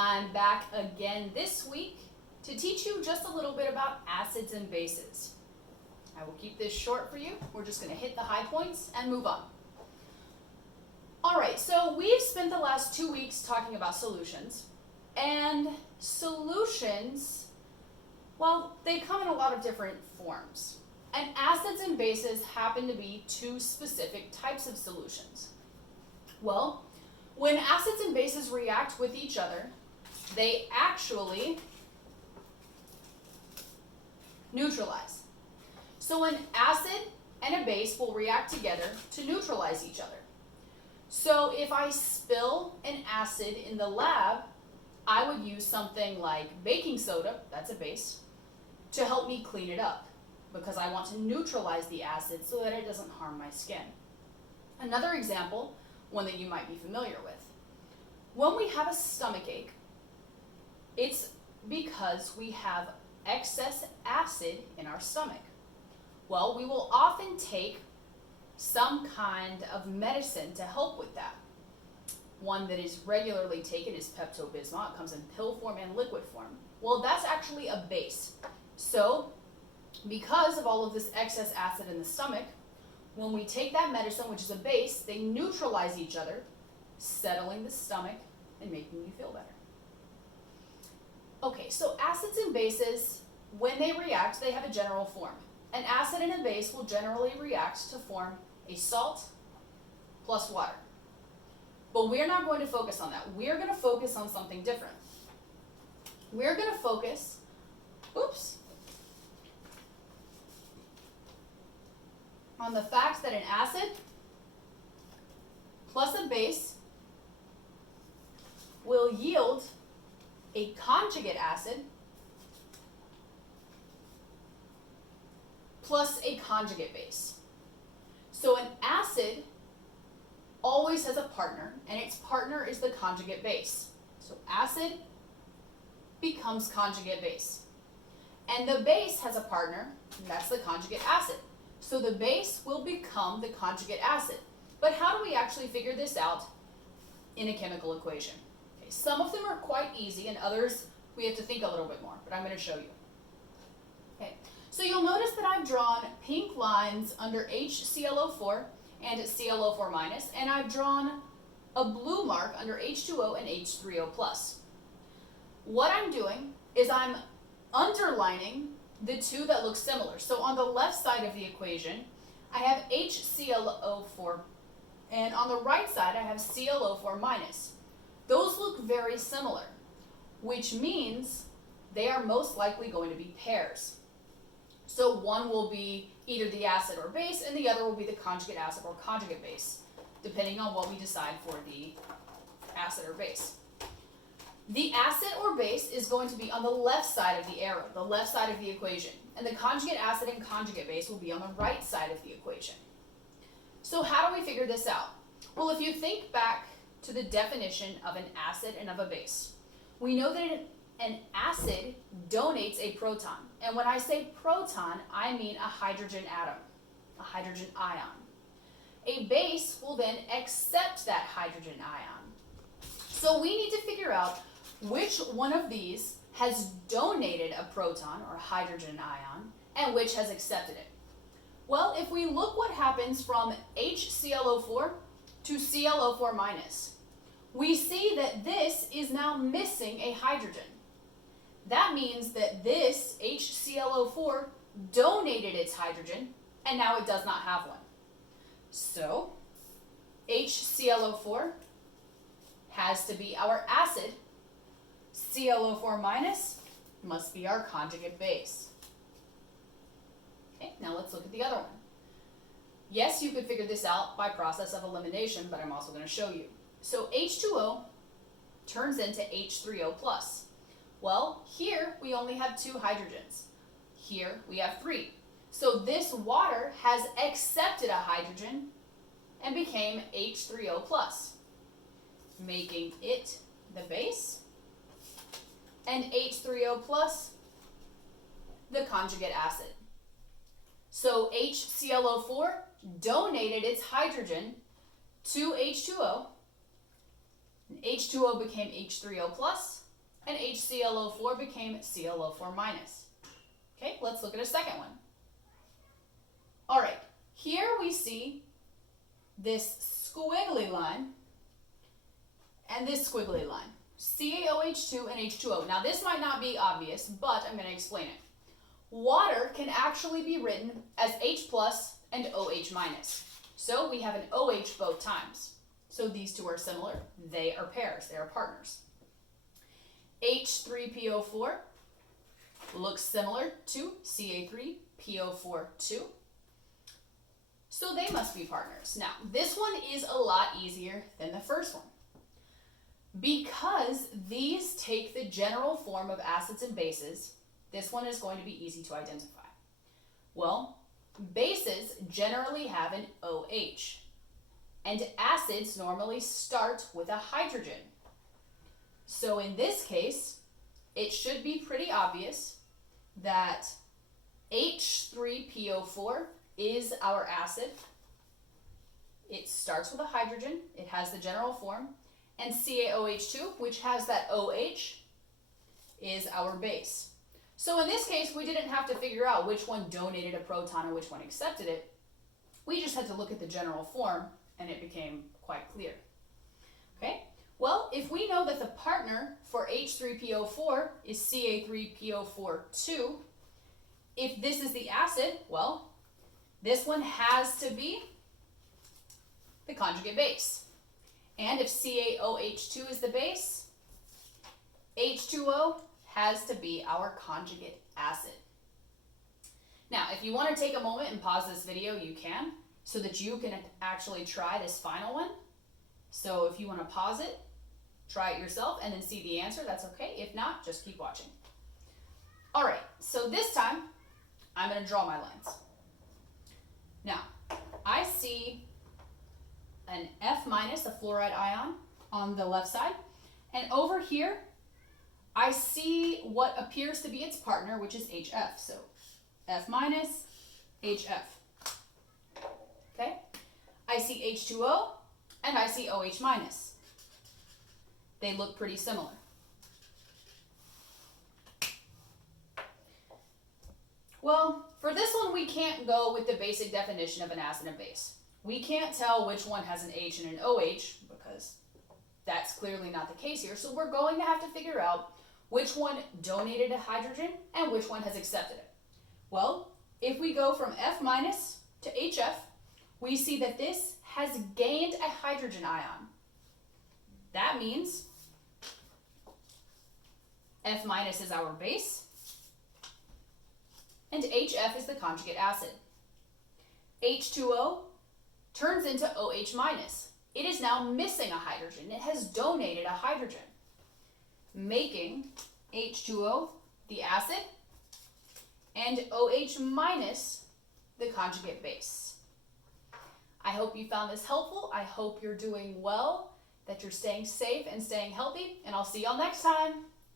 I'm back again this week to teach you just a little bit about acids and bases. I will keep this short for you. We're just going to hit the high points and move on. Alright, so we've spent the last 2 weeks talking about solutions. And solutions, well, they come in a lot of different forms. And acids and bases happen to be two specific types of solutions. Well, when acids and bases react with each other, they actually neutralize. So an acid and a base will react together to neutralize each other. So if I spill an acid in the lab, I would use something like baking soda, that's a base, to help me clean it up because I want to neutralize the acid so that it doesn't harm my skin. Another example, one that you might be familiar with. When we have a stomach ache, it's because we have excess acid in our stomach. Well, we will often take some kind of medicine to help with that. One that is regularly taken is Pepto-Bismol. It comes in pill form and liquid form. Well, that's actually a base. So, because of all of this excess acid in the stomach, when we take that medicine, which is a base, they neutralize each other, settling the stomach and making you feel better. Okay, so acids and bases, when they react, they have a general form. An acid and a base will generally react to form a salt plus water. But we're not going to focus on that. We're going to focus on something different. We're going to focus, on the fact that an acid plus a base will yield a conjugate acid plus a conjugate base. So an acid always has a partner, and its partner is the conjugate base. So acid becomes conjugate base. And the base has a partner, and that's the conjugate acid. So the base will become the conjugate acid. But how do we actually figure this out in a chemical equation? Okay, some of them are quite easy, and others we have to think a little bit more, but I'm going to show you. Okay, so you'll notice that I've drawn pink lines under HClO4 and ClO4 minus, and I've drawn a blue mark under H2O and H3O+. What I'm doing is I'm underlining the two that look similar. So on the left side of the equation, I have HClO4, and on the right side, I have ClO4 minus. Those look very similar, which means they are most likely going to be pairs. So one will be either the acid or base, and the other will be the conjugate acid or conjugate base, depending on what we decide for the acid or base. The acid or base is going to be on the left side of the arrow, the left side of the equation, and the conjugate acid and conjugate base will be on the right side of the equation. So how do we figure this out? Well, if you think back to the definition of an acid and of a base, we know that an acid donates a proton. And when I say proton, I mean a hydrogen atom, a hydrogen ion. A base will then accept that hydrogen ion. So we need to figure out which one of these has donated a proton or a hydrogen ion and which has accepted it. Well, if we look what happens from HClO4 to ClO4 minus, we see that this is now missing a hydrogen. That means that this HClO4 donated its hydrogen, and now it does not have one. So, HClO4 has to be our acid. ClO4 minus must be our conjugate base. Okay, now let's look at the other one. Yes, you could figure this out by process of elimination, but I'm also going to show you. So H2O turns into H3O+. Well, here we only have 2 hydrogens. Here we have 3. So this water has accepted a hydrogen and became H3O+, making it the base, and H3O+, the conjugate acid. So HClO4 donated its hydrogen to H2O, and H2O became H3O+, and HClO4 became ClO4 minus. Okay, let's look at a second one. All right, here we see this squiggly line and this squiggly line, CaOH2 and H2O. Now this might not be obvious, but I'm going to explain it. Water can actually be written as H plus and OH minus. So we have an OH both times. So these two are similar. They are pairs. They are partners. H3PO4 looks similar to Ca3PO4-2. So they must be partners. Now, this one is a lot easier than the first one. Because these take the general form of acids and bases, this one is going to be easy to identify. Well, bases generally have an OH, and acids normally start with a hydrogen. So in this case, it should be pretty obvious that H3PO4 is our acid. It starts with a hydrogen, it has the general form, and CaOH2, which has that OH, is our base. So in this case, we didn't have to figure out which one donated a proton and which one accepted it. We just had to look at the general form, and it became quite clear. Okay? Well, if we know that the partner for H3PO4 is Ca3PO4-2, if this is the acid, well, this one has to be the conjugate base. And if CaOH2 is the base, H2O has to be our conjugate acid. Now, if you want to take a moment and pause this video, you can, so that you can actually try this final one. So if you want to pause it, try it yourself and then see the answer, that's okay. If not, just keep watching. All right, so this time, I'm going to draw my lines. Now, I see an F minus, a fluoride ion, on the left side. And over here, I see what appears to be its partner, which is HF. So F minus, HF. Okay? I see H2O, and I see OH minus. They look pretty similar. Well, for this one, we can't go with the basic definition of an acid and base. We can't tell which one has an H and an OH because that's clearly not the case here. So we're going to have to figure out which one donated a hydrogen and which one has accepted it. Well, if we go from F minus to HF, we see that this has gained a hydrogen ion. That means F minus is our base, and HF is the conjugate acid. H2O turns into OH minus. It is now missing a hydrogen. It has donated a hydrogen, making H2O the acid and OH minus the conjugate base. I hope you found this helpful. I hope you're doing well, that you're staying safe and staying healthy, and I'll see y'all next time.